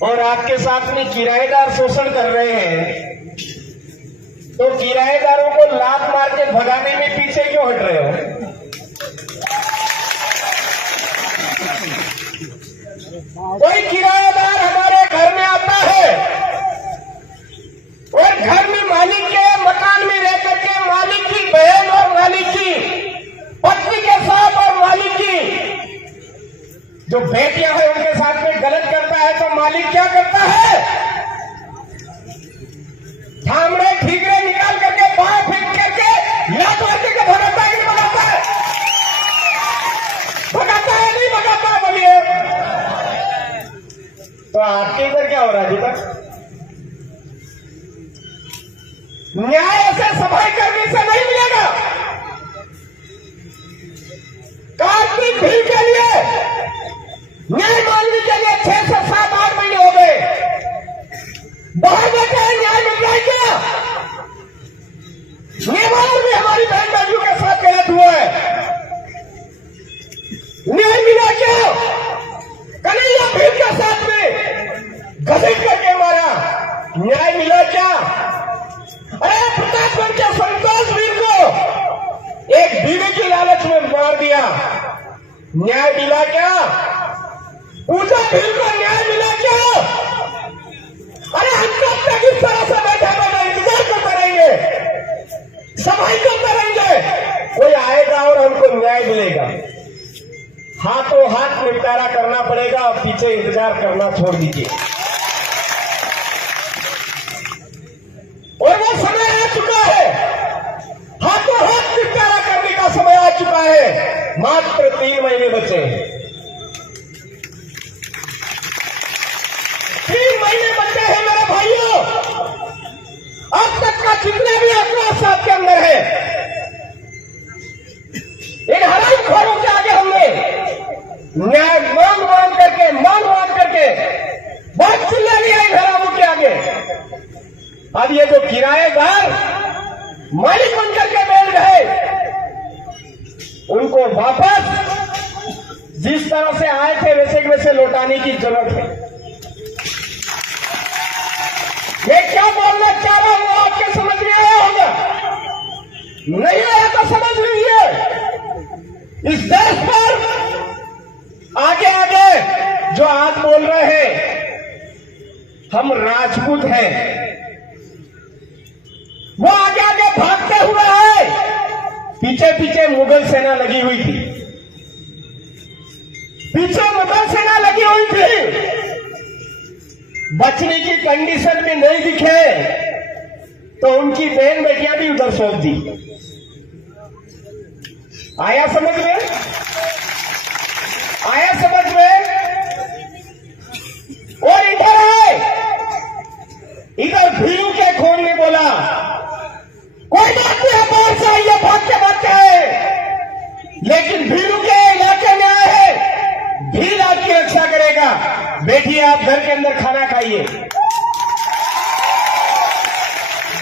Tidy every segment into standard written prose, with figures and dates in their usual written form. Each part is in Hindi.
और आपके साथ में किराएदार शोषण कर रहे हैं, तो किराएदारों को लात मार के भगाने में पीछे क्यों हट रहे हो? कोई किराएदार हमारे घर में आता है और घर में मालिक के मकान में रह करके मालिक की बहन और मालिक की पत्नी के साथ और मालिक की जो बेटियां हैं उनके साथ में गलत करता है, तो मालिक क्या करता है? थामड़े ठीकरे निकाल करके बाहर फेंक करके लात मार के भगाता है कि नहीं भगाता है? भगाता है नहीं भगाता? बोलिए। तो आपके इधर क्या हो रहा है अभी तक? न्याय ऐसे सफाई कर्मी से नहीं मिलेगा। कार्तिक भी के लिए न्याय मांगने के लिए 6 से 7 8 महीने हो गए, बाहर बैठे हैं, न्याय मिल रहा है क्या? नेवार भी हमारी बहन बेटियों के साथ गलत हुआ है, न्याय मिला क्या? कन्हैया भीड़ के साथ में घसीट करके मारा, न्याय मिला क्या? अरे प्रतापगढ़ के संतोष वीर को एक बीवी की लालच में मार दिया, न्याय मिला क्या? पूजा भीड़ को न्याय मिला क्या? अरे हम कब तक इस तरह से बैठे बैठे इंतजार करते रहेंगे, सफाई करते रहेंगे? कोई आएगा और हमको न्याय मिलेगा। हाथों हाथ निपटारा करना पड़ेगा और पीछे इंतजार करना छोड़ दीजिए। और वो समय आ चुका है, हाथों हाथ निपटारा करने का समय आ चुका है। मात्र 3 महीने बचे हैं, 3 महीने बचे हैं मेरे भाइयों। अब तक का जितने भी आक्रोश आपके अंदर है, इन हरामखोरों के आगे हमने न्याय मांग मांग करके बहुत चिल्ला लिया इन हरामों के आगे। अब ये जो किराएदार मालिक बनकर के बैठ गए, उनको वापस जिस तरह से आए थे वैसे वैसे लौटाने की जरूरत है। ये क्या बोलना चाह रहा हूं आपके समझ में आया होगा, नहीं आया तो समझ लीजिए। इस देश पर आगे आगे जो आज बोल रहे हैं हम राजपूत हैं, वो आगे आगे भागते हुए है, पीछे पीछे मुगल सेना लगी हुई थी, पीछे मुगल सेना लगी हुई थी। बचने की कंडीशन में नहीं दिखे तो उनकी बहन बेटियां भी उधर सौंप दी। आया समझ में? आया समझ में? और इधर है, इधर भीरू के खून ने बोला कोई बात नहीं, बाहर से आइए, भागते है, लेकिन भीरू के इलाके में आए हैं, भीड़ आपकी रक्षा करेगा। बैठिए, आप घर के अंदर खाना खाइए,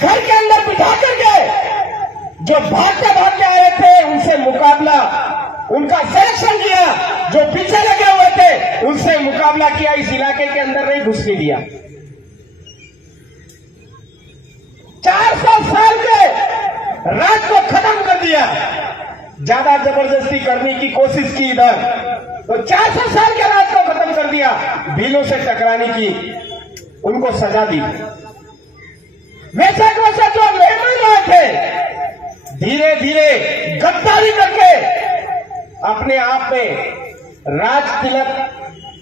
घर के अंदर बिठा करके जो भागते आए थे उनसे मुकाबला, उनका सिलेक्शन किया, जो पीछे लगे हुए थे उनसे मुकाबला किया, इस इलाके के अंदर नहीं घुसने दिया। 400 साल के राज को खत्म कर दिया। ज्यादा जबरदस्ती करने की कोशिश की इधर, तो 400 साल के राज को खत्म कर दिया। भीलों से टकराने की उनको सजा दी। वैसे जो मेहमान आए थे, धीरे धीरे गद्दारी करके अपने आप में राज तिलक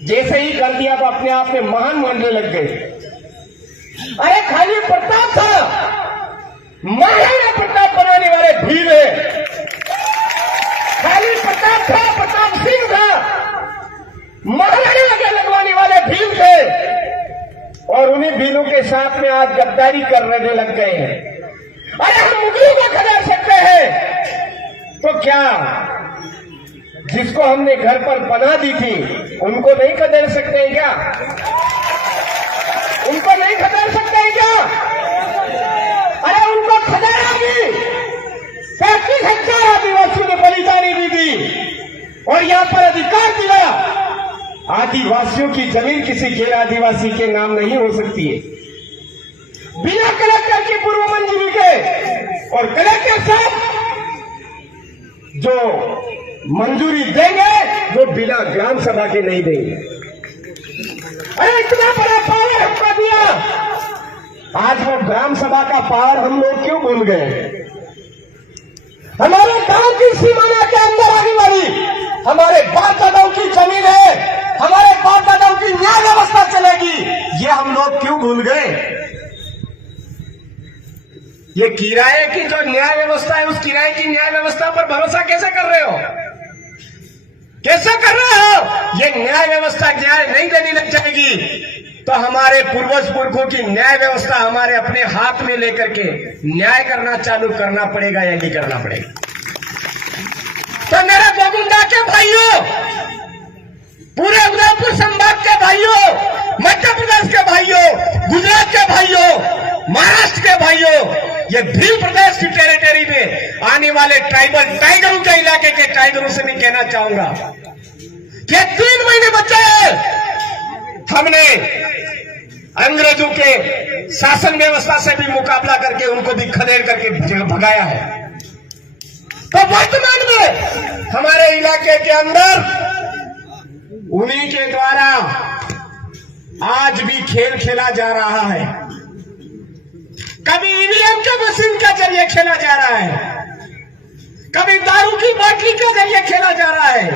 जैसे ही कर दिया तो अपने आप में महान मानने लग गए। अरे खाली प्रताप था, महाराणा प्रताप बनाने वाले भील है। खाली प्रताप था, प्रताप सिंह था, महाराणा के लगवाने वाले भील थे, और उन्हीं भीलों के साथ में आज गद्दारी करने लग गए हैं। अरे हम मुगलों को खदेड़ सकते हैं तो क्या जिसको हमने घर पर पनाह दी थी उनको नहीं खदेड़ सकते हैं क्या? उनको नहीं खदेड़ सकते हैं क्या? अरे उनको खदेड़ा भी, 35,000 आदिवासियों ने बलिदानी दी थी और यहां पर अधिकार दिया आदिवासियों की जमीन किसी गैर आदिवासी के नाम नहीं हो सकती है बिना कलेक्टर की पूर्व मंजूरी के। और कलेक्टर साहब जो मंजूरी देंगे वो बिना ग्राम सभा के नहीं देंगे। अरे इतना बड़ा पावर हमको दिया, आज वो ग्राम सभा का पावर हम लोग क्यों भूल गए? हमारे गांव की सीमाना के अंदर आने वाली हमारे बाप दादाओं की जमीन है, हमारे बाप दादाओं की न्याय व्यवस्था चलेगी, ये हम लोग क्यों भूल गए? ये किराए की जो न्याय व्यवस्था है, उस किराए की न्याय व्यवस्था पर भरोसा कैसे कर रहे हो? कैसे कर रहे हो? ये न्याय व्यवस्था न्याय नहीं देनी लग जाएगी तो हमारे पूर्वज पुरखों की न्याय व्यवस्था हमारे अपने हाथ में लेकर के न्याय करना चालू करना पड़ेगा या नहीं करना पड़ेगा? तो मेरे गोविंदा के भाइयों, पूरे उदयपुर संभाग के भाइयों, मध्य प्रदेश के भाइयों, गुजरात के भाइयों, महाराष्ट्र के भाइयों, ये भील प्रदेश की टेरिटरी में आने वाले ट्राइबल टाइगरों के इलाके के टाइगरों से भी कहना चाहूंगा कि 3 महीने बचे हैं, हमने अंग्रेजों के शासन व्यवस्था से भी मुकाबला करके उनको भी खदेड़ करके भगाया है। तो वर्तमान में हमारे इलाके के अंदर उन्हीं के द्वारा आज भी खेल खेला जा रहा है। कभी ईवीएम के मशीन के जरिए खेला जा रहा है, कभी दारू की बोतली के जरिए खेला जा रहा है,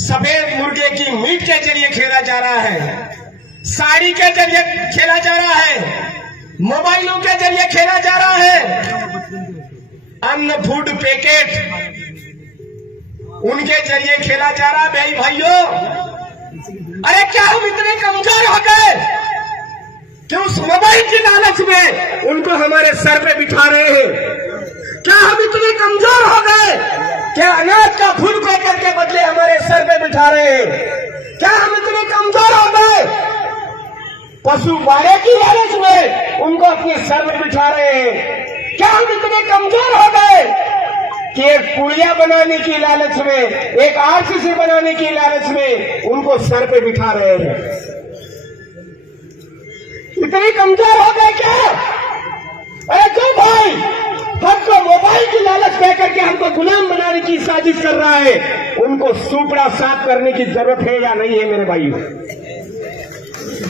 सफेद मुर्गे की मीट के जरिए खेला जा रहा है, साड़ी के जरिए खेला जा रहा है, मोबाइलों के जरिए खेला जा रहा है, अन्न फूड पैकेट उनके जरिए खेला जा रहा है। भाई भाइयों, अरे क्या हम इतने कमजोर हो गए कि उस मोबाइल की लालच में उनको हमारे सर पे बिठा रहे हैं? क्या हम इतने कमजोर हो गए कि अनाज का फूल को करके बदले हमारे सर पे बिठा रहे हैं? क्या हम इतने कमजोर हो गए पशु बाड़े की लालच में उनको अपने सर में बिठा रहे हैं? क्या हम इतने कमजोर हो गए कि एक पुलिया बनाने की लालच में, एक आरसीसी बनाने की लालच में उनको सर पे बिठा रहे हैं? इतने कमजोर हो गए क्या? अरे क्यों भाई, हमको मोबाइल की लालच कह करके हमको गुलाम बनाने की साजिश कर रहा है, उनको सुपड़ा साफ करने की जरूरत है या नहीं है मेरे भाइयों?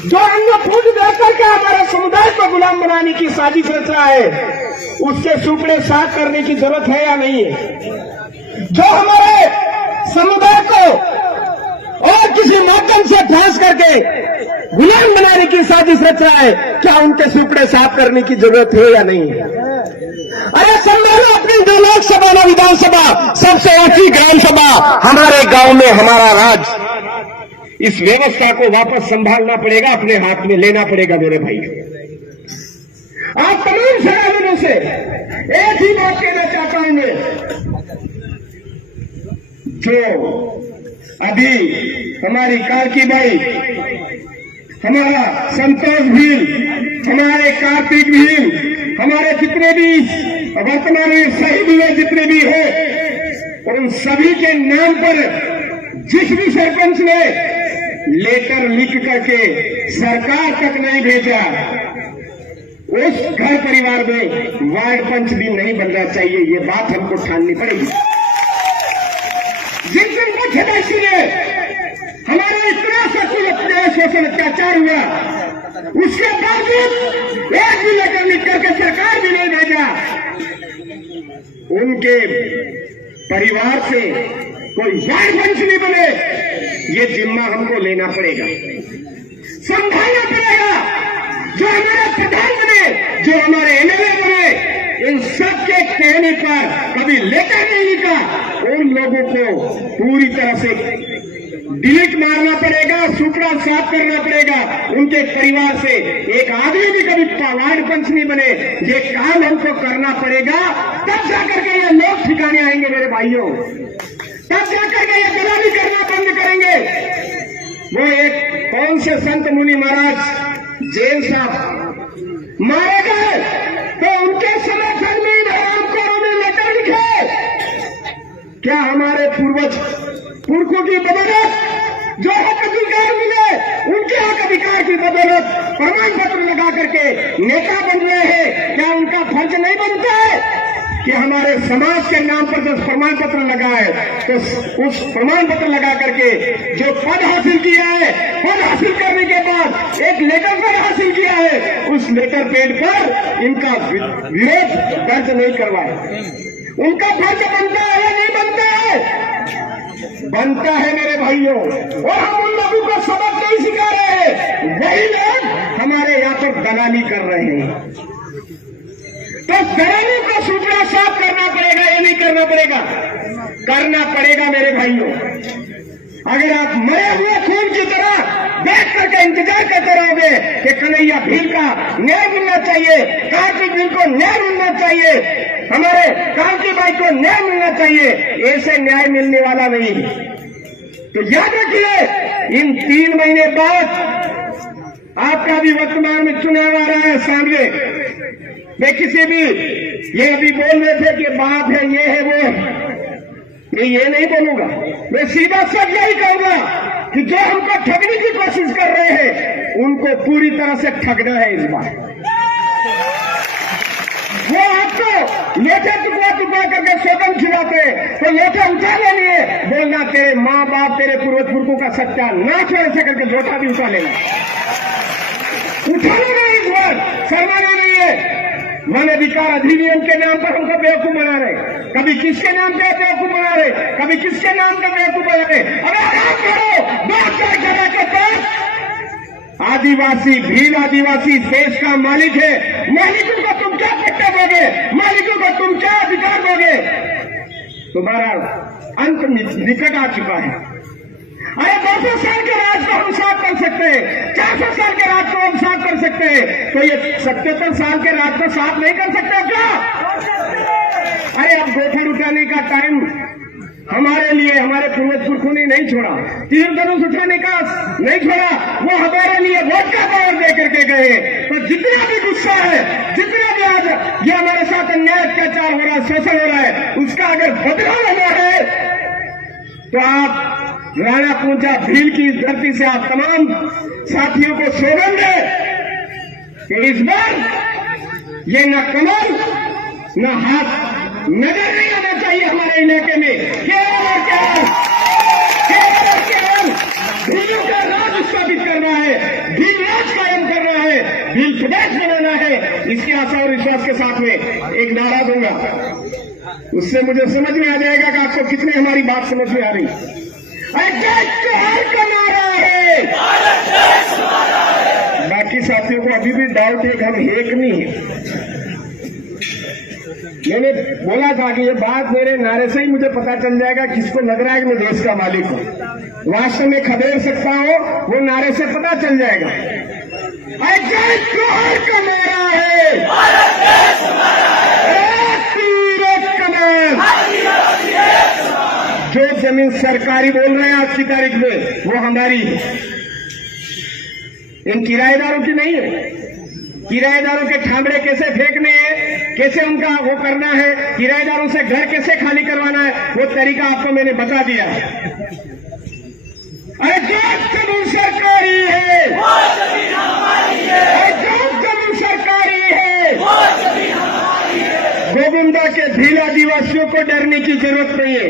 जो अन्न फूड देकर के हमारे समुदाय को गुलाम बनाने की साजिश रच रहा है, उसके सुपड़े साफ करने की जरूरत है या नहीं है? जो हमारे समुदाय को और किसी माध्यम से ध्वंस करके गुलाम बनाने की साजिश रच रहा है, क्या उनके सुपड़े साफ करने की जरूरत है या नहीं है? अरे संभालो अपनी 2 लोकसभा न विधानसभा, सबसे ऊंची ग्राम सभा हमारे गांव में, हमारा राज। इस व्यवस्था को वापस संभालना पड़ेगा, अपने हाथ में लेना पड़ेगा मेरे भाई। आप तमाम सराहनों से एक ही बात कहना चाहता हूं मैं, जो अभी हमारी कार्की भाई, हमारा संतोष भील, हमारे कार्तिक भील, हमारे जितने भी वर्तमान में शहीद हुए जितने भी हैं, उन सभी के नाम पर जिस भी सरपंच ने लेटर लिख करके सरकार तक नहीं भेजा, उस घर परिवार में वार्ड पंच भी नहीं बनना चाहिए। ये बात हमको ठाननी पड़ेगी। जिन दिन मुख्यमंत्री ने हमारा इतना शोषण अत्याचार हुआ, उसके बावजूद एक भी लेटर लिख करके सरकार भी नहीं भेजा, उनके परिवार से कोई वार्ड पंच नहीं बने, ये जिम्मा हमको लेना पड़ेगा, संभालना पड़ेगा। जो हमारे प्रधान बने, जो हमारे एमएलए बने, इन सबके कहने पर कभी लेटर नहीं लिखा, उन लोगों को पूरी तरह से डिलीट मारना पड़ेगा, सुपड़ा साफ करना पड़ेगा। उनके परिवार से एक आदमी भी कभी वार्ड पंच नहीं बने, ये काम हमको करना पड़ेगा। तब जाकर के ये लोग ठिकाने आएंगे मेरे भाइयों, तब जाकर के ये गुलामी करना बंद करेंगे। वो एक कौन से संत मुनि महाराज जेल साहब मारे गए, तो उनके समर्थन में रामकोरों ने लेटर लिखे। क्या हमारे पूर्वज पुरखों की बदौलत जो हक अधिकार मिले उनके हक अधिकार की बदौलत प्रमाण पत्र लगा करके नेता बन रहे हैं। क्या उनका फर्ज नहीं बनता है कि हमारे समाज के नाम पर जो प्रमाण पत्र लगा है तो उस प्रमाण पत्र लगा करके जो पद हासिल किया है, पद हासिल करने के बाद एक लेटर पैड हासिल किया है, उस लेटर पैड पर इनका विरोध दर्ज नहीं करवाए। उनका फर्ज बनता है या नहीं बनता है? बनता है मेरे भाइयों। और हम उन लोगों को सबक नहीं सिखा रहे हैं, वही लोग हमारे यहाँ पर दलाली कर रहे हैं। तो दलाली को सूचना साफ करना पड़ेगा, ये नहीं करना पड़ेगा? करना पड़ेगा मेरे भाइयों। अगर आप मरे हुए खून की तरह बैठ करके इंतजार करते रहोगे कि कन्हैया भील का न्याय मिलना चाहिए, कार्तिक भील को न्याय मिलना चाहिए, हमारे कांति बाई को न्याय मिलना चाहिए, ऐसे न्याय मिलने वाला नहीं। तो याद रखिए, इन 3 महीने बाद आपका भी वर्तमान में चुनाव आ रहा है सामने। मैं किसी भी ये अभी बोल रहे थे कि बात है, ये है, वो है, मैं ये नहीं बोलूंगा। मैं सीधा सच यही कहूंगा कि जो हमको ठगने की कोशिश कर रहे हैं उनको पूरी तरह से ठगना है इस बार। वो आपको लेटे टुकड़ा करके सोगन खिलाते तो लेटे उठा लेंगे, बोलना तेरे माँ बाप तेरे पूर्वज पुरखों का सच्चा नाच ऐसे करके लोटा भी उठा लेना। उठाना नहीं इस बार, शर्माना नहीं है। वन अधिकार अधिनियम के नाम पर हमको बेवकूफ बना रहे, कभी किसके नाम पे बेवकूफ बना रहे, कभी किसके नाम पे बेवकूफ बना रहे। अरे आराम करो, बात जगह के पास आदिवासी भील आदिवासी देश का मालिक है। मालिकों को तुम क्या पट्टा दोगे? मालिकों को तुम क्या अधिकार दोगे? तुम्हारा अंत निकट आ चुका है। अरे 200 साल के राज को हम साफ कर सकते हैं, 400 साल के राज को हम साफ कर सकते हैं, तो ये 77 साल के राज को साफ नहीं कर सकते क्या? अरे अब गोफर उठाने का टाइम हमारे लिए हमारे पूर्वज पुरखों ने नहीं छोड़ा, तीर धनुष उठाने का नहीं छोड़ा, वो हमारे लिए वोट का पावर दे करके गए। तो जितना भी गुस्सा है, जितना भी आज ये हमारे साथ अन्याय अत्याचार हो रहा है, शोषण हो रहा है, उसका अगर बदला लेना है तो आप राणा पूंजा भील की इस धरती से आप तमाम साथियों को सौगंध है कि इस बार ये न कमल न हाथ नजर नहीं आना चाहिए हमारे इलाके में। केवल भीलों का राज स्थापित करना है, भील राज कायम करना है, भील प्रदेश बनाना है। इसकी आशा और विश्वास के साथ में एक नारा दूंगा, उससे मुझे समझ में आ जाएगा कि आपको कितनी हमारी बात समझ में आ रही। जोहार का नारा है। बाकी साथियों को अभी भी डाउट है कि हम एक नहीं है। मैंने बोला था कि ये बात मेरे नारे से ही मुझे पता चल जाएगा किसको लग रहा है कि मैं देश का मालिक हूं। वास्तव में खदेड़ सकता हूं, वो नारे से पता चल जाएगा। जोहार का नारा है, जो जमीन सरकारी बोल रहे हैं आज की तारीख में वो हमारी है, इन किराएदारों की नहीं है। किराएदारों के ठामड़े कैसे फेंकने हैं, कैसे उनका वो करना है, किराएदारों से घर कैसे खाली करवाना है, वो तरीका आपको मैंने बता दिया। अरे जो जमीन सरकारी है, जो जमीन सरकारी है, गोविंदा के भील आदिवासियों को डरने की जरूरत नहीं है।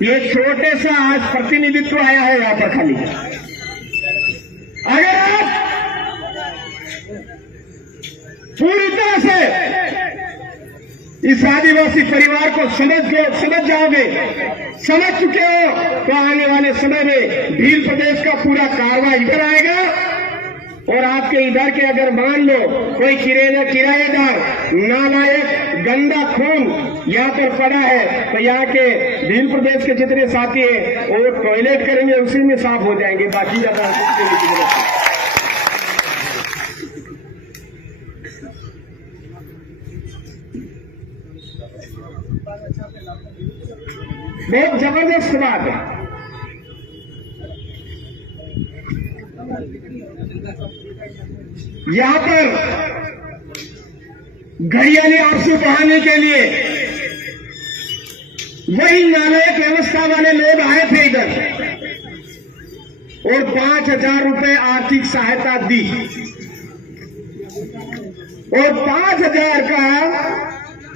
ये छोटे सा आज प्रतिनिधित्व आया है यहां पर खाली। अगर आप पूरी तरह से इस आदिवासी परिवार को समझ जाओगे, समझ चुके हो, तो आने वाले समय में भील प्रदेश का पूरा कारवा इधर आएगा। और आपके इधर के अगर मान लो कोई किराएदार नालायक गंदा खून यहाँ पर पड़ा है, तो यहाँ के भील प्रदेश के जितने साथी हैं वो टॉयलेट करेंगे, उसी में साफ हो जाएंगे। बाकी ज्यादा बहुत जबरदस्त बात है। यहाँ पर घड़ियाली आंसू बहाने के लिए वही नालायक व्यवस्था वाले लोग आए थे इधर। और 5,000 रुपए आर्थिक सहायता दी और 5,000 का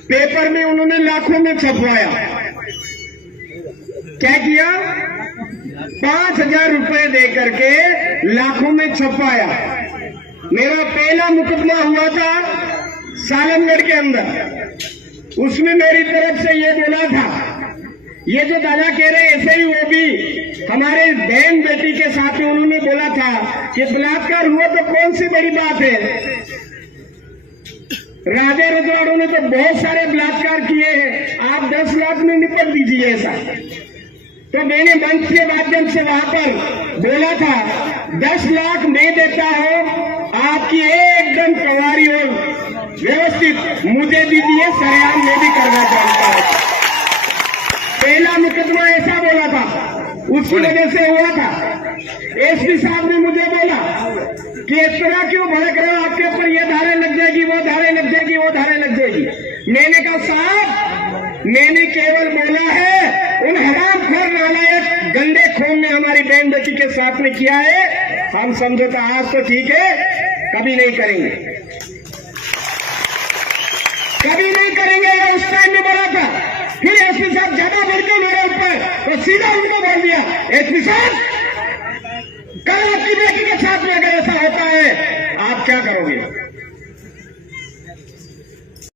पेपर में उन्होंने लाखों में छपवाया। क्या किया? 5,000 रुपए देकर के लाखों में छपवाया। मेरा पहला मुकदमा हुआ था सालमगढ़ के अंदर, उसमें मेरी तरफ से ये बोला था, ये जो दादा कह रहे ऐसे ही वो भी हमारे बहन बेटी के साथ में उन्होंने बोला था कि बलात्कार हुआ तो कौन सी बड़ी बात है। राजा रजवाड़ों ने तो बहुत सारे बलात्कार किए हैं, आप 10 लाख में निपट दीजिए ऐसा। तो मैंने मंच के माध्यम से वहां पर बोला था 10 लाख मैं देता हूं, आपकी एकदम तैयारी और व्यवस्थित मुझे दीजिए, सरेआम मैं भी करना चाहता हूं। पहला मुकदमा ऐसा बोला था, उसकी वजह से हुआ था। एसपी साहब ने मुझे बोला कि इस तरह क्यों भड़क रहे हो, आपके ऊपर ये धारे लग जाएगी, वो धारे लग जाएगी, वो धारे लग जाएगी। मैंने कहा साहब मैंने केवल बोला है उन हरामखोर नालायक गंदे खून ने हमारी बहन बेटी के साथ में किया है, हम समझौता आज तो ठीक है, कभी नहीं करेंगे, कभी नहीं करेंगे। उस टाइम में बोला था